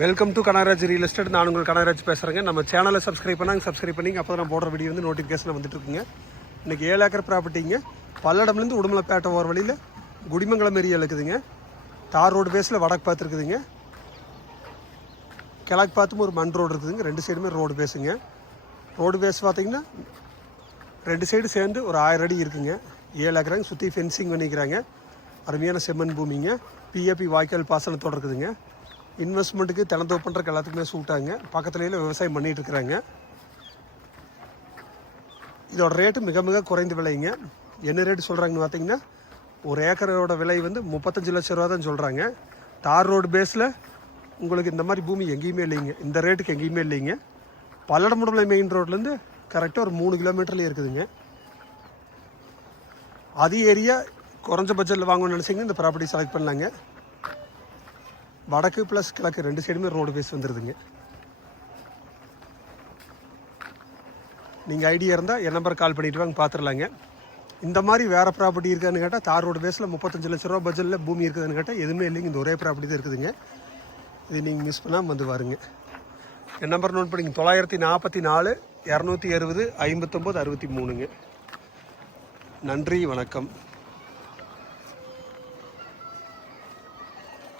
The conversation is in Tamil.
Welcome to Kanagaraj real estate. நான் உங்கள் கனகராஜ் பேசுகிறேங்க. நம்ம சேனலை சப்ஸ்கிரைப் பண்ணிங்க. அப்போ நான் போடுற வீடியோ வந்து நோட்டிஃபிகேஷன் வந்துட்டு இருக்குங்க. இன்றைக்கி 7 ஏக்கர் ப்ராப்பர்ட்டிங்க. பல்லடம்லேருந்து உடுமலைப்பேட்டை போகிற வழியில் குடிமங்கலம் ஏரியா இருக்குதுங்க. தார் ரோடு பேஸில் வடக்கு பார்த்து இருக்குதுங்க. கிழக்கு பார்த்தும் ஒரு மண் ரோடு இருக்குதுங்க. 2 சைடுமே ரோடு பேஸுங்க. ரோடு பேஸ் பார்த்திங்கன்னா 2 சைடு சேர்ந்து ஒரு 1000 அடி இருக்குங்க. 7 ஏக்கராங்க. சுற்றி ஃபென்சிங் பண்ணிக்கிறாங்க. அருமையான செம்மண் பூமிங்க. பிஏபி வாய்க்கால் பாசனத்தோடு இருக்குதுங்க. இன்வெஸ்ட்மெண்ட்டுக்கு தினந்தோப்பு பண்ணுறக்கு எல்லாத்துக்குமே சூட்டாங்க. பக்கத்துலேயே விவசாயம் பண்ணிகிட்டு இருக்கிறாங்க. இதோட ரேட்டு மிக மிக குறைந்த விலைங்க. என்ன ரேட்டு சொல்கிறாங்கன்னு பார்த்தீங்கன்னா, ஒரு ஏக்கரோட விலை வந்து 35 லட்ச ரூபா தான் சொல்கிறாங்க. தார் ரோடு பேஸில் உங்களுக்கு இந்த மாதிரி பூமி எங்கேயுமே இல்லைங்க. இந்த ரேட்டுக்கு எங்கேயுமே இல்லைங்க. பல்லடமுடமலை மெயின் ரோட்லேருந்து கரெக்டாக ஒரு 3 கிலோமீட்டர்லேயே இருக்குதுங்க. அது ஏரியா குறைஞ்ச பட்ஜெட்டில் வாங்கணும்னு நினச்சிங்கன்னா இந்த ப்ராப்பர்ட்டி செலக்ட் பண்ணலாங்க. வடக்கு ப்ளஸ் கிழக்கு 2 சைடுமே ரோடு பேஸ் வந்துடுதுங்க. நீங்கள் ஐடியா இருந்தால் என் நம்பர் கால் பண்ணிவிட்டு வாங்க, பார்த்துடலாங்க. இந்த மாதிரி வேறு ப்ராப்பர்ட்டி இருக்கான்னு கேட்டால், தார் ரோடு பேஸில் 35 லட்ச ரூபா பட்ஜெட்டில் பூமி இருக்குதுன்னு கேட்டால் எதுவுமே இல்லைங்க. இந்த ஒரே ப்ராப்பர்ட்டி தான் இருக்குதுங்க. இது நீங்கள் மிஸ் பண்ணாமல் வந்து பாருங்க. என் நம்பர் நோட் பண்ணிங்க. 944 260 59 63ங்க. நன்றி, வணக்கம்.